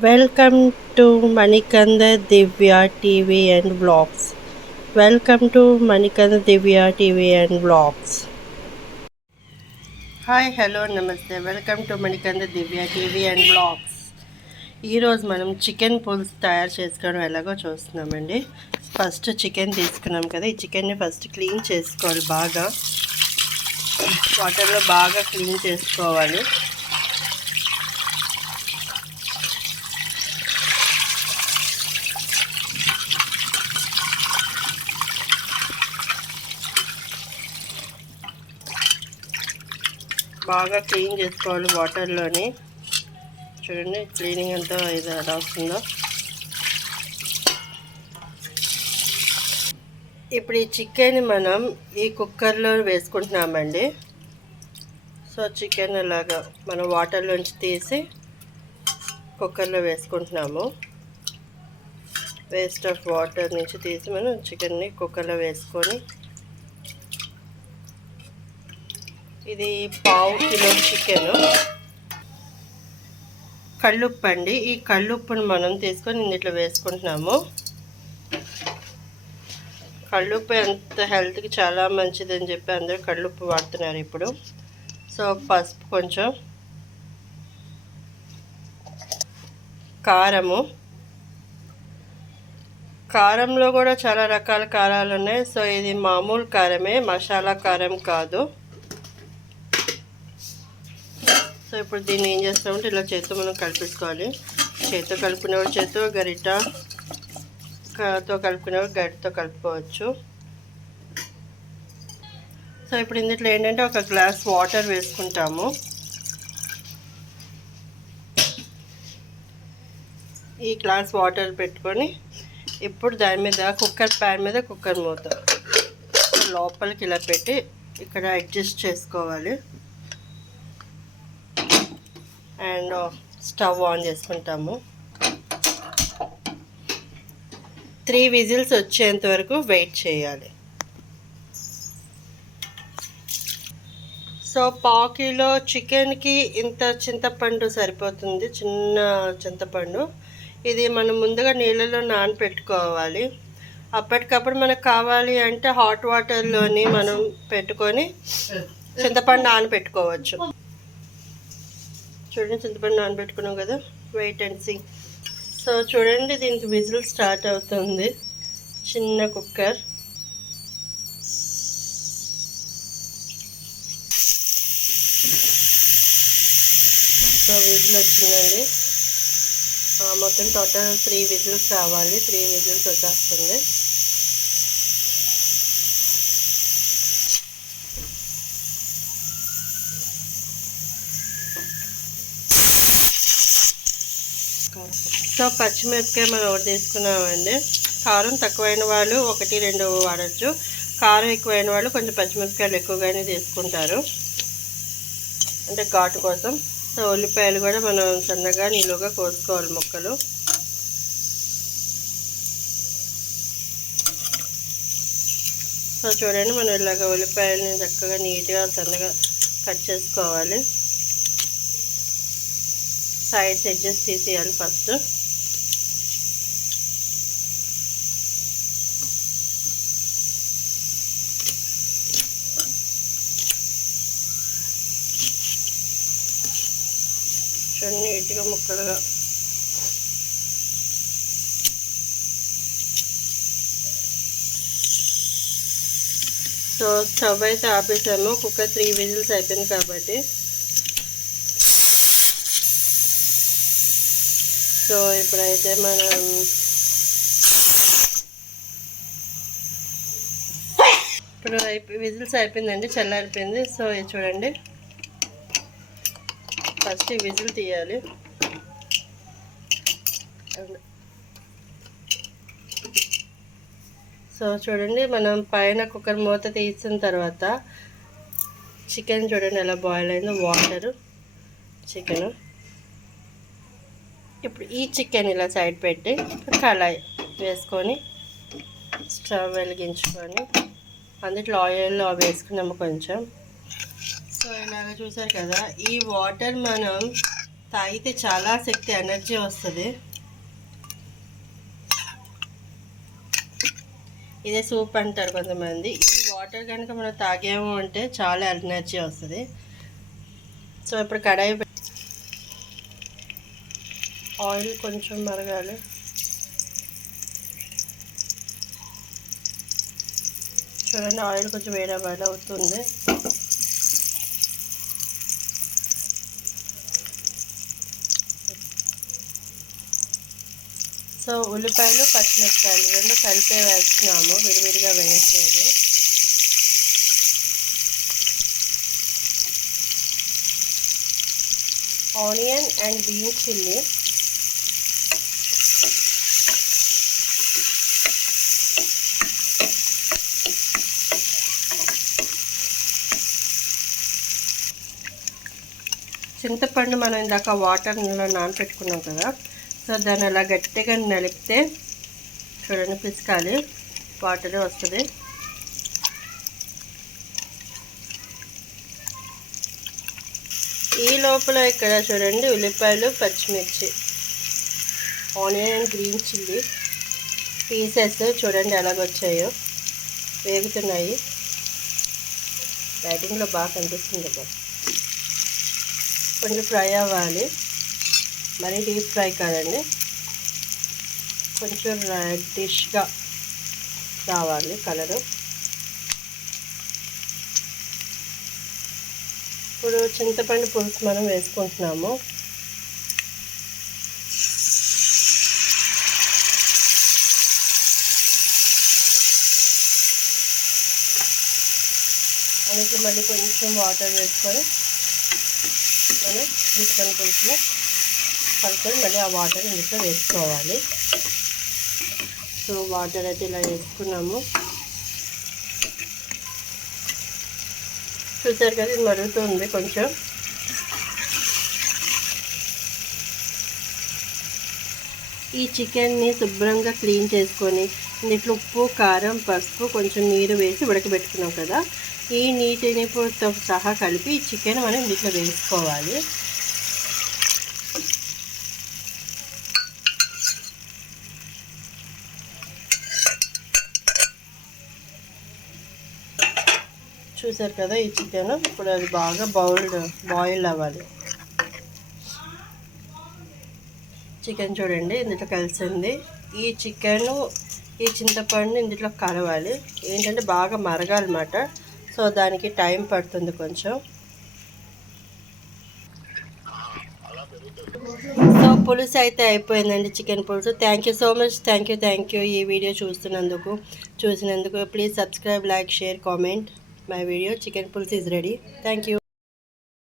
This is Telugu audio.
Welcome to Manikanda Divya TV and Vlogs. Welcome to Manikanda Divya TV and Vlogs. Hi hello నమస్తే welcome to Manikanda Divya TV and vlogs. ఈరోజు మనం చికెన్ పులుసు తయారు చేసుకోవడం ఎలాగో చూస్తున్నామండి. ఫస్ట్ చికెన్ తీసుకున్నాం కదా, ఈ చికెన్ని ఫస్ట్ క్లీన్ చేసుకోవాలి. బాగా వాటర్లో బాగా క్లీన్ చేసుకోవాలి. బాగా క్లీన్ చేసుకోవాలి వాటర్లోని. చూడండి క్లీనింగ్ అంతా ఇది ఎలా వస్తుందో. ఇప్పుడు ఈ చికెన్ మనం ఈ కుక్కర్లో వేసుకుంటున్నామండి. సో చికెన్ ఇలాగా మనం వాటర్లోంచి తీసి కుక్కర్లో వేసుకుంటున్నాము. వేస్ట్ ఆఫ్ వాటర్ నుంచి తీసి మనం చికెన్ని కుక్కర్లో వేసుకొని, ఇది పావు కిలో చికెను. కళ్ళుప్పు అండి, ఈ కళ్ళుప్పును మనం తీసుకొని ఇందులో వేసుకుంటున్నాము. కళ్ళుప్పు ఎంత హెల్త్కి చాలా మంచిదని చెప్పి అందరూ కళ్ళుప్పు వాడుతున్నారు ఇప్పుడు. సో పసుపు కొంచెం, కారము. కారంలో కూడా చాలా రకాల కారాలు ఉన్నాయి. సో ఇది మామూలు కారమే, మసాలా కారం కాదు. సో ఇప్పుడు దీన్ని ఏం చేస్తామంటే ఇలా చేతితో మనం కలిపేసుకోవాలి. చేతితో కలుపుకునేవాడు చేతితో, గరిటతో కలుపుకునేవాడు గరిటతో కలుపుకోవచ్చు. సో ఇప్పుడు ఇందులో ఏంటంటే ఒక గ్లాస్ వాటర్ వేసుకుంటాము. ఈ గ్లాస్ వాటర్ పెట్టుకొని ఇప్పుడు దాని మీద కుక్కర్ ప్యాన్ మీద కుక్కర్ మూత లోపలికి ఇలా పెట్టి ఇక్కడ అడ్జస్ట్ చేసుకోవాలి. అండ్ స్టవ్ ఆన్ చేసుకుంటాము. 3 విజిల్స్ వచ్చేంత వరకు వెయిట్ చేయాలి. సో పావు కిలో చికెన్కి ఇంత చింతపండు సరిపోతుంది, చిన్న చింతపండు. ఇది మనం ముందుగా నీళ్ళలో నానబెట్టుకోవాలి. అప్పటికప్పుడు మనకు కావాలి అంటే హాట్ వాటర్లోని మనం పెట్టుకొని చింతపండు నానబెట్టుకోవచ్చు. చూడండి చింతపండు నానబెట్టుకున్నాం కదా, వెయిట్ అండ్ సీ. సో చూడండి దీనికి విజిల్ స్టార్ట్ అవుతుంది. చిన్న కుక్కర్. సో విజిల్ వచ్చిందండి. మొత్తం టోటల్ 3 విజిల్స్ రావాలి. 3 విజిల్స్ వచ్చేస్తుంది. సో పచ్చిమిరపకాయ మనం ఒకటి తీసుకున్నామండి. కారం తక్కువైన వాళ్ళు 1-2 వాడచ్చు. కారం ఎక్కువైన వాళ్ళు కొంచెం పచ్చిమిరపకాయలు ఎక్కువగానే తీసుకుంటారు, అంటే ఘాటు కోసం. సో ఉల్లిపాయలు కూడా మనం సన్నగా నిలువుగా కోసుకోవాలి ముక్కలు. సో చూడండి మనం ఇలాగ ఉల్లిపాయలని చక్కగా నీట్గా సన్నగా కట్ చేసుకోవాలి. సైడ్స్ ఎడ్జెస్ తీసేయాలి ఫస్ట్. చూడండి నీట్గా ముక్కలుగా. సో స్టవ్ అయితే ఆపేసాము. కుక్కర్ 3 విజిల్స్ అయిపోయింది కాబట్టి. సో ఇప్పుడైతే మనం విజిల్స్ అయిపోయిందండి, చల్లారిపోయింది. సో ఇది చూడండి ఫస్ట్ ఈ విజిల్ తీయాలి. సో చూడండి మనం పైన కుక్కర్ మూత తీసిన తర్వాత చికెన్ చూడండి ఎలా బాయిల్ అయిందో, వాటరు చికెను. ఇప్పుడు ఈ చికెన్ ఇలా సైడ్ పెట్టి కళాయి వేసుకొని స్టవ్ వెలిగించుకొని అందులో ఆయిల్ వేసుకున్నాము కొంచెం. సో ఇలాగ చూసారు కదా, ఈ వాటర్ మనం తాగితే చాలా శక్తి ఎనర్జీ వస్తుంది. ఇదే సూప్ అంటారు కొంతమంది. ఈ వాటర్ కనుక మనం తాగాము అంటే చాలా ఎనర్జీ వస్తుంది. సో ఇప్పుడు కడాయి ఆయిల్ కొంచెం మరగాలి. చూడండి, ఆయిల్ కొంచెం వేడి అవుతుంది. సో ఉల్లిపాయలు పచ్చిమిరపకాయలు రెండు కలిపే వేస్తున్నాము, విడివిడిగా వేయట్లేదు. ఆనియన్ అండ్ గ్రీన్ చిల్లీ, చింతపండు మనం ఇందాక వాటర్లో నానబెట్టుకున్నాం కదా, సో దాన్ని అలా గట్టిగా నలిపితే చూడండి పిసుకాలి, వాటరే వస్తుంది. ఈ లోపల ఇక్కడ చూడండి ఉల్లిపాయలు పచ్చిమిర్చి onion and green chilli pieces చూడండి ఎలాగొచ్చాయో, వేగుతున్నాయి. లైటింగ్లో బాగా కనిపిస్తుంది కదా. కొంచెం ఫ్రై అవ్వాలి, మరీ డీప్ ఫ్రై కాదండి, కొంచెం రెడ్డిష్గా రావాలి కలరు. ఇప్పుడు చింతపండు పులుసు మనం వేసుకుంటున్నాము. అందుకే మళ్ళీ కొంచెం వాటర్ వేసుకొని మనం చింతపండు పులుసులో కలుపుకొని మళ్ళీ ఆ వాటర్ ఇందులో వేసుకోవాలి. సో వాటర్ అయితే ఇలా వేసుకున్నాము. చూసారు కదా, ఇది మరుగుతుంది కొంచెం. ఈ చికెన్ని శుభ్రంగా క్లీన్ చేసుకొని ఇందులో ఉప్పు కారం పసుపు కొంచెం నీరు వేసి ఉడకబెట్టుకున్నాం కదా, ఈ నీటితో సహా కలిపి ఈ చికెన్ మనం ఇందులో వేసుకోవాలి. చూసారు కదా ఈ చికెన్, ఇప్పుడు అది బాగా బాయిల్ అవ్వాలి. చికెన్ చూడండి ఇందులో కలిసింది. ఈ చికెన్ ఈ చింతపండు ఇందులో కలవాలి. ఏంటంటే బాగా మరగాలన్నమాట, సో దానికి టైం పడుతుంది కొంచెం. సో పులుసు అయితే అయిపోయిందండి, చికెన్ పులుసు. Thank you so much. Thank you ఈ వీడియో చూసినందుకు. Please subscribe, like, share, comment my video. Chicken పులుసు ఈజ్ రెడీ. Thank you.